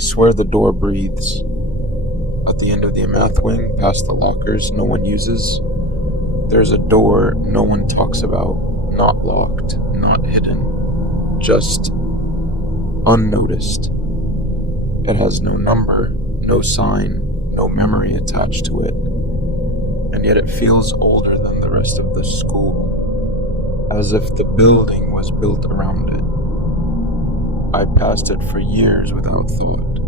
swear the door breathes. At the end of the math wing, past the lockers no one uses, there's a door no one talks about, not locked, not hidden, just unnoticed. It has no number, no sign, no memory attached to it, and yet it feels older than the rest of the school, as if the building was built around it. I passed it for years without thought,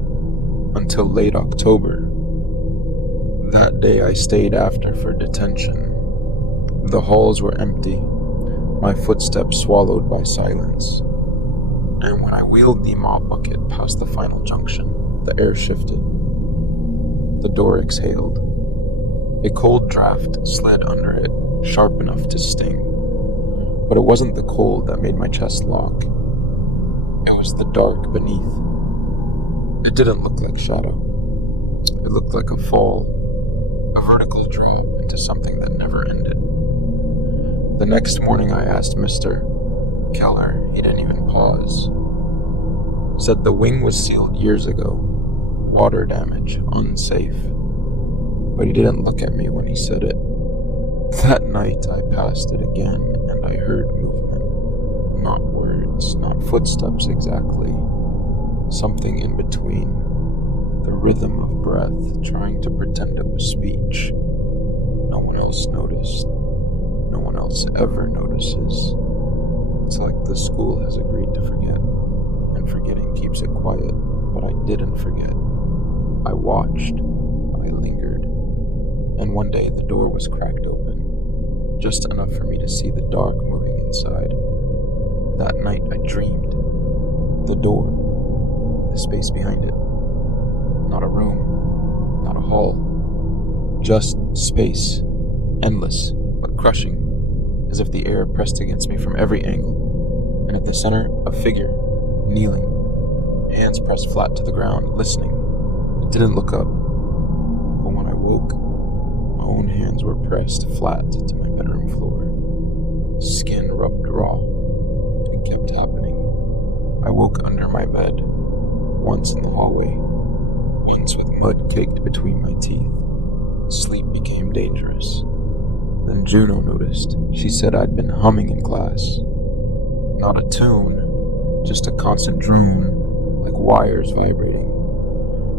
until late October. That day I stayed after for detention. The halls were empty, my footsteps swallowed by silence. And when I wheeled the mop bucket past the final junction, the air shifted. The door exhaled. A cold draft slid under it, sharp enough to sting. But it wasn't the cold that made my chest lock. It was the dark beneath. It didn't look like shadow. It looked like a fall, a vertical drop into something that never ended. The next morning I asked Mr. Keller, he didn't even pause. Said the wing was sealed years ago. Water damage, unsafe. But he didn't look at me when he said it. That night I passed it again and I heard movement. Not words, not footsteps exactly. Something in between. The rhythm of breath trying to pretend it was speech. No one else noticed. No one else ever notices. It's like the school has agreed to forget, and forgetting keeps it quiet, but I didn't forget. I watched, I lingered, and one day the door was cracked open, just enough for me to see the dark moving inside. That night I dreamed. The door, the space behind it. Not a room, not a hall, just space, endless, but crushing, as if the air pressed against me from every angle, and at the center, a figure, kneeling, hands pressed flat to the ground, listening. It didn't look up, but when I woke, my own hands were pressed flat to my bedroom floor. Skin rubbed raw. It kept happening. I woke under my bed, once in the hallway, once with mud caked between my teeth. Sleep became dangerous. Then Juno noticed. She said I'd been humming in class. Not a tune, just a constant drone, like wires vibrating.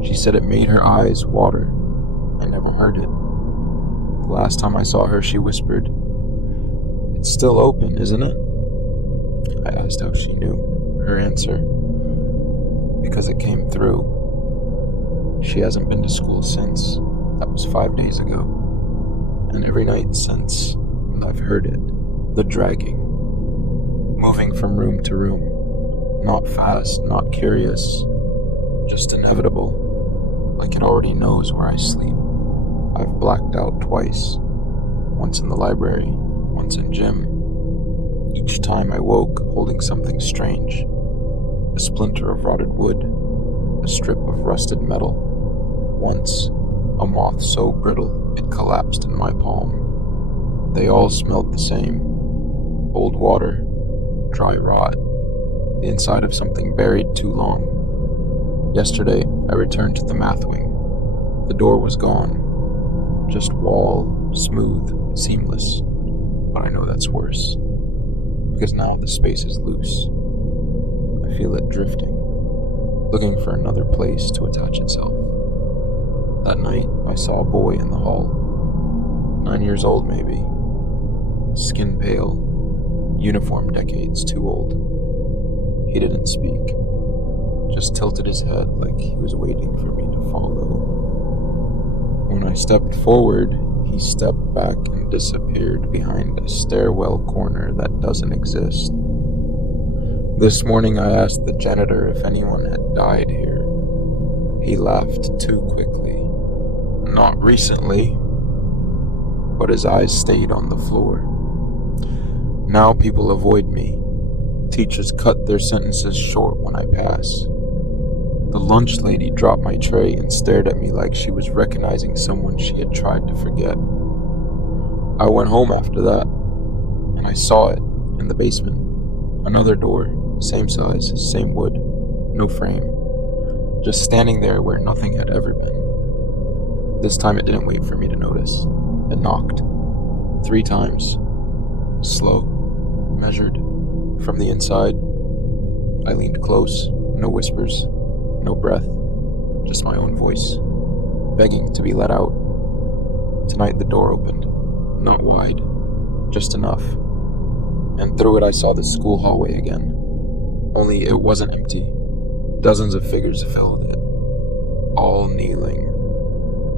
She said it made her eyes water. I never heard it. The last time I saw her, she whispered, "It's still open, isn't it?" I asked how she knew. Her answer, "Because it came through." She hasn't been to school since. That was 5 days ago. And every night since, I've heard it. The dragging. Moving from room to room. Not fast, not curious. Just inevitable. Like it already knows where I sleep. I've blacked out twice. Once in the library, once in gym. Each time I woke holding something strange. A splinter of rotted wood. A strip of rusted metal. Once, a moth so brittle it collapsed in my palm. They all smelled the same. Old water, dry rot, the inside of something buried too long. Yesterday, I returned to the math wing. The door was gone. Just wall, smooth, seamless. But I know that's worse. Because now the space is loose. I feel it drifting, looking for another place to attach itself. That night, I saw a boy in the hall. 9 years old, maybe. Skin pale. Uniform decades too old. He didn't speak. Just tilted his head like he was waiting for me to follow. When I stepped forward, he stepped back and disappeared behind a stairwell corner that doesn't exist. This morning I asked the janitor if anyone had died here. He laughed too quickly. Not recently, but his eyes stayed on the floor. Now people avoid me. Teachers cut their sentences short when I pass. The lunch lady dropped my tray and stared at me like she was recognizing someone she had tried to forget. I went home after that, and I saw it in the basement. Another door, same size, same wood, no frame. just standing there where nothing had ever been. This time it didn't wait for me to notice. It knocked 3 times. Slow, measured, from the inside. I leaned close, no whispers, no breath, just my own voice, begging to be let out. Tonight the door opened, not wide, just enough, and through it I saw the school hallway again, only it wasn't empty. Dozens of figures filled it, all kneeling,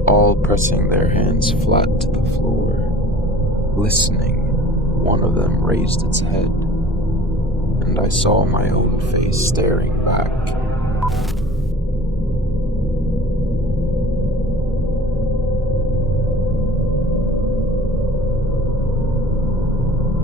all pressing their hands flat to the floor, listening. One of them raised its head, and I saw my own face staring back.